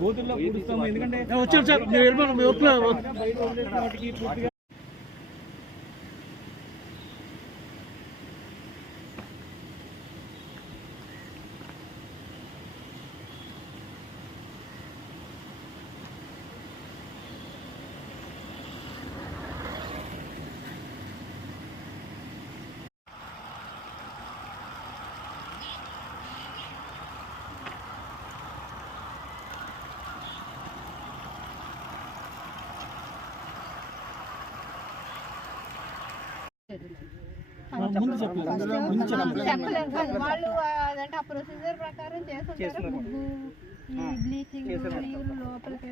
బోతుల్లో పూడుస్తాము ఎందుకంటే వచ్చారు సార్ మీరు వెళ్ళిపోయిన వాళ్ళు అదంటే ఆ ప్రొసీజర్ ప్రకారం చేస్తుంటారు. బ్లీచింగ్ లోపలికి